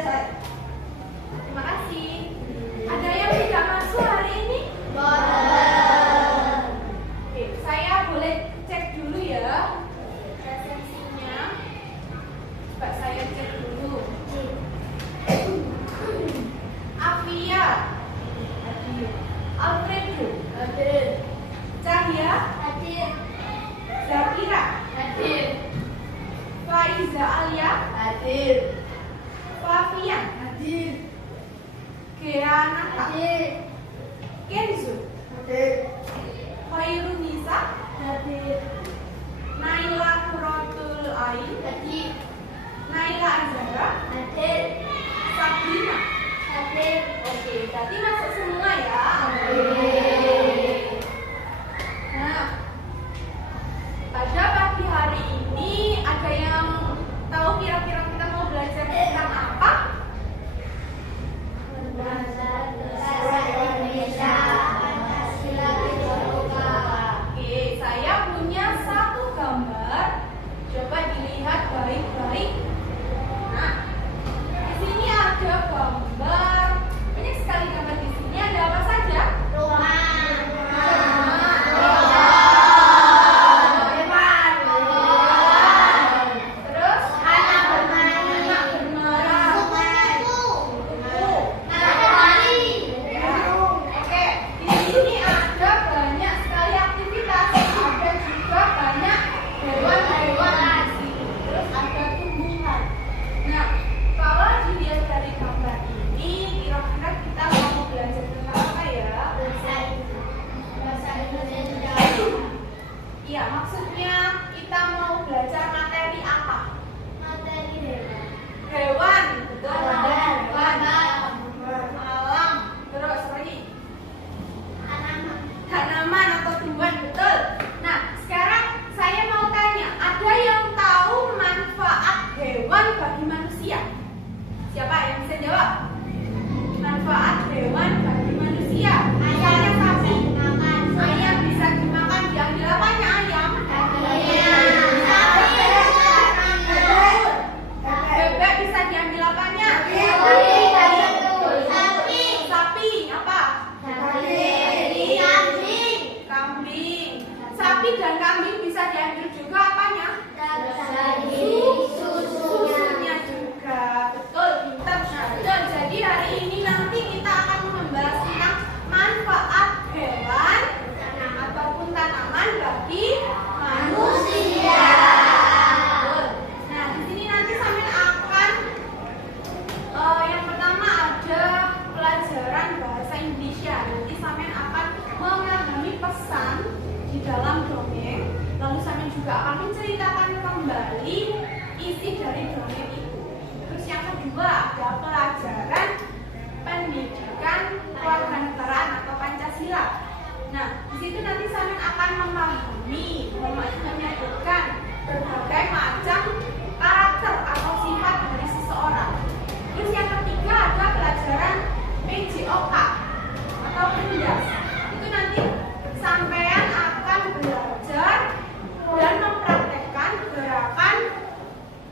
Selesai. Terima kasih. Ada yang tidak masuk hari ini? Oke, saya boleh cek dulu ya presensinya. Coba saya cek dulu. Afia, hadir. Alfredo, hadir. Cahya, hadir. Zakira, hadir. Faiza Alia, hadir. Fafian, hadir. Geana, hadir. Kenzo, hadir. Khairunisa, hadir. Naila Quratul Ain, hadir. Naila Azhara, hadir. Sabrina, hadir. Oke, berarti masuk semua ya. Nah, pada pagi hari ini ada yang tahu kira-kira kita mau belajar tentang apa? Bahasa Indonesia, Pancasila, Bhinneka. Oke, saya punya satu gambar. Coba dilihat baik-baik. Nah, di sini ada gambar. Banyak sekali gambar di sini. Ada apa saja? Iya, maksudnya kita mau belajar materi apa? Materi hewan, betul. Hewan, alam, terus lagi tanaman atau tumbuhan, betul. Nah, sekarang saya mau tanya, ada yang tahu manfaat hewan bagi manusia? Siapa yang bisa jawab? Manfaat hewan bagi manusia. Misalnya sapi, ayam bisa dimakan, diambil apanya ayam? Bebek bisa diambil apanya? Sapi, apa? Kambing. Sapi dan kambing bisa diambil juga apanya? Susunya juga. Betul, pintar. Betul. Jadi hari ini nanti kita akan membahas tentang manfaat hewan ataupun tanaman bagi manusia. Nah, di sini nanti sambil akan yang pertama ada pelajaran bahasa Indonesia. Nanti sambil akan memahami pesan di dalam dongeng. Lalu sambil juga akan menceritakan kembali isi dari dongeng itu. Terus yang kedua ada pelajaran pendidikan kewarganegaraan atau Pancasila. Nah, di situ nanti sambil akan memahami, menyebutkan berbagai macam karakter atau sifat dari seseorang. Terus yang ketiga ada pelajaran PJOK atau pendas. Itu nanti sampean akan belajar dan mempraktekkan gerakan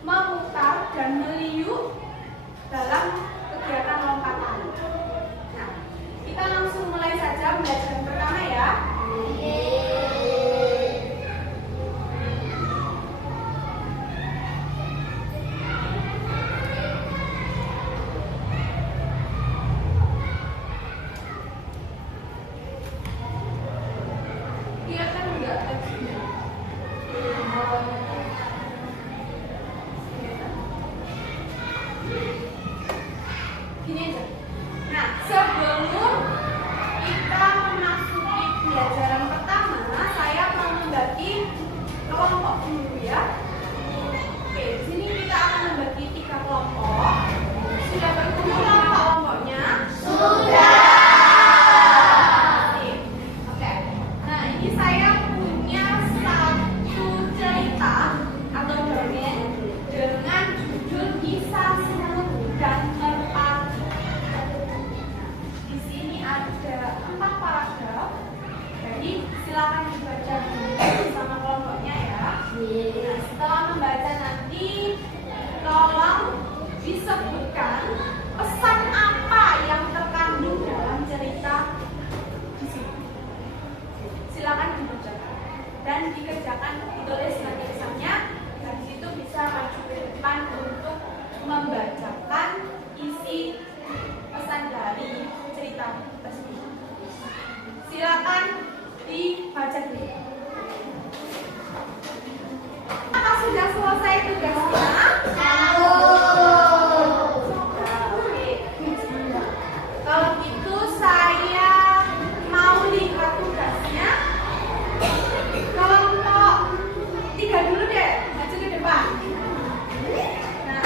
memutar dan meliuk dalam kegiatan lompatan. Nah, kita langsung mulai saja belajar pertama ya. Kelihatan enggak teksnya? Gini aja. Nah, sebelum kita memasuki pelajaran pertama, saya mau membagi kelompok dulu ya. Oke, di sini kita akan membagi 3 kelompok. Sudah berkumpul kelompoknya? Sudah. Oke. Nah, ini saya punya satu cerita atau dongeng dengan judul Kisah Semut dan Merpati. Di sini ada 4 paragraf. Jadi silakan dibaca dulu sama kelompoknya ya. Nah, setelah membaca nanti tolong disebutkan membacakan isi pesan dari cerita tersebut. Silakan dibaca dulu. Apakah sudah selesai tugasnya? Oke. Kalau gitu saya mau lihat tugasnya. Kelompok 3 dulu deh, maju ke depan. Nah,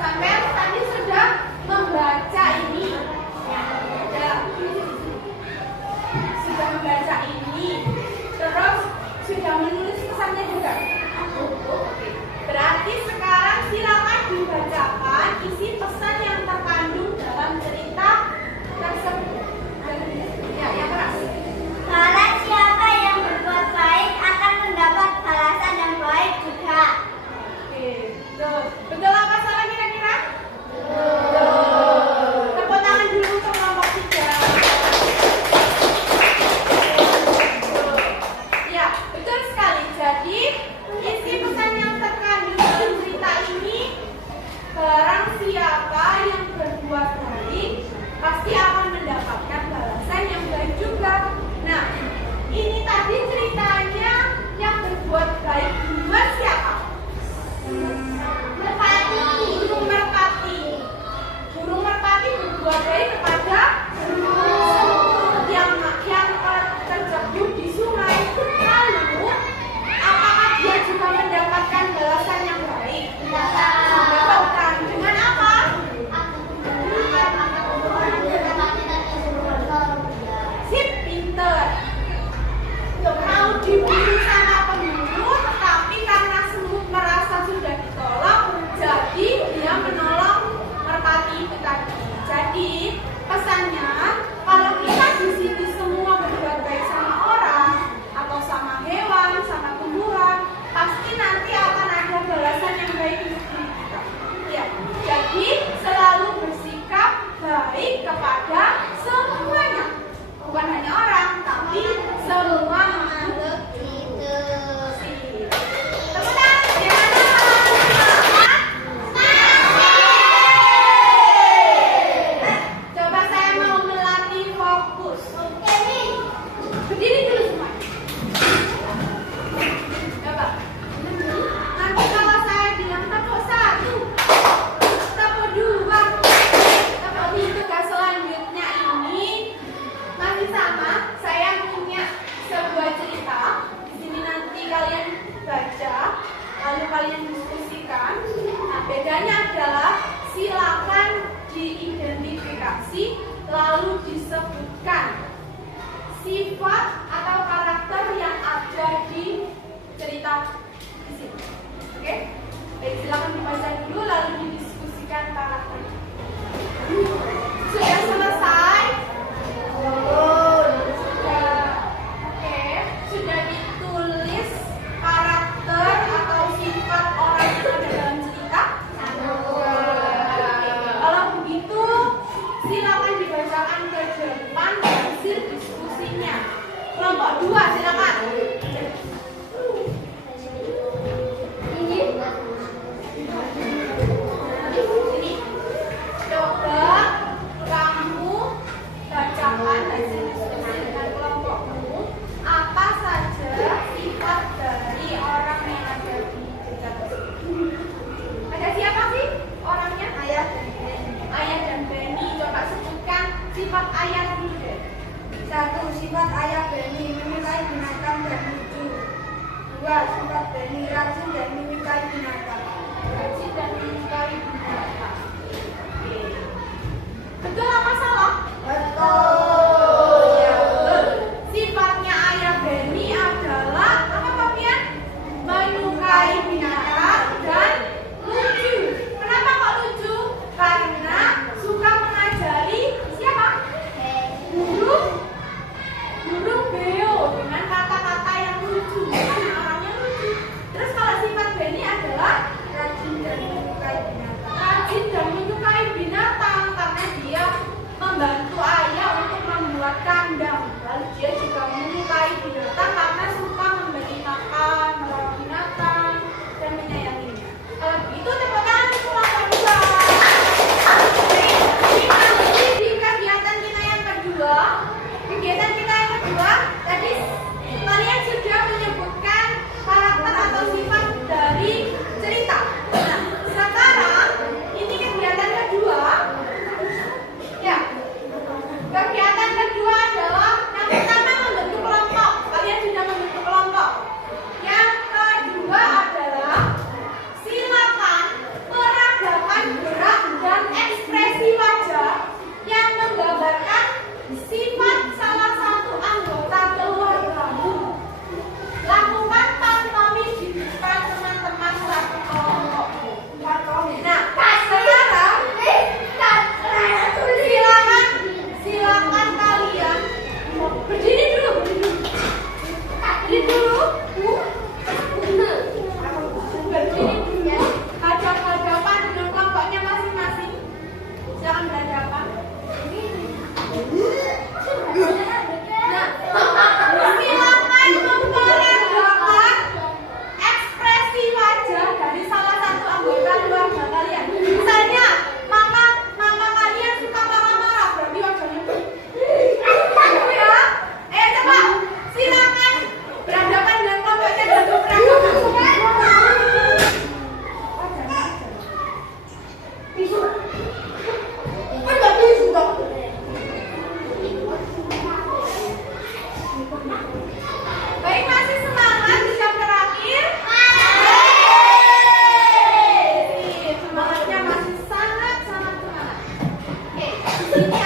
sampai tadi sudah membaca ini. Sudah membaca ini. Terus sudah menulis pesannya juga. Berarti sekarang silakan dibacakan isi pesan yang terkandung dalam cerita tersebut. Ya, yang keras. Barang siapa yang berbuat baik akan mendapat balasan yang baik juga. Oke, betul apa salah kira-kira? Betul. Tepuk tangan dulu untuk kelompok 3. Ya, betul sekali. Jadi, isi pesan yang terkandung dalam cerita ini, barang siapa yang berbuat baik pasti akan mendapatkan balasan yang baik juga. Nah, ini tadi ceritanya yang berbuat baik buat siapa? Merpati. Burung merpati. Burung merpati berbuat baik kepada semut yang terjebak di sungai. Lalu, apakah dia juga mendapatkan balasan yang baik? Mendapatkan. Dengan apa? Sip, pinter. Mau diburu sama pemburu, tetapi karena semut merasa sudah ditolak, jadi dia menolong merpati itu tadi. Jadi pesannya, kalau kita di sini semua berbuat baik sama orang atau sama hewan, sama tumbuhan, pasti nanti akan ada balasan yang baik untuk kita. Ya, jadi selalu bersikap baik kepada semuanya, bukan hanya orang, tapi semua makhluk hidup. Tepuk tangan. Coba saya mau melatih fokus. Berdiri dulu semua. Coba. Nanti kalau saya bilang tepuk 1, tepuk 2, tepuk 3, tugas selanjutnya ini masih sama. Saya punya sebuah cerita. Di sini nanti kalian baca, lalu kalian diskusikan. Nah, bedanya adalah silakan diidentifikasi, lalu disebutkan sifat atau karakter yang ada di cerita di sini. Oke? Baik, silakan dibaca dulu, lalu didiskusikan karakternya. Sudah selesai? Sudah ditulis karakter atau sifat orang yang ada dalam cerita? Kalau begitu, silakan dibacakan ke depan hasil diskusinya. Kelompok 2, silakan. Ini. Coba kamu bacakan hasil diskusi dengan kelompokmu. Apa saja sifat dari orang yang ada di cerita tersebut? Ada siapa sih orangnya? Ayah dan Beni. Ayah dan Beni. Coba sebutkan sifat ayah dulu deh. 1. Sifat ayah Beni menyukai binatang dan lucu. 2. Sifat Beni rajin dan menyukai binatang. Rajin dan menyukai binatang. Betul apa salah? Betul. Ya, betul. Sifatnya ayah Beni adalah apa, Fabian? Menyukai binatang dan lucu. Kenapa kok lucu? Karena suka mengajari siapa? Burung beo dengan kata-kata yang lucu. Karena orangnya lucu. Terus kalau sifat Beni adalah Rajin dan menyukai binatang. Tisu. Ada tisu dong. Baik, masih semangat di jam terakhir? Semangatnya masih sangat semangat. Oke, di sini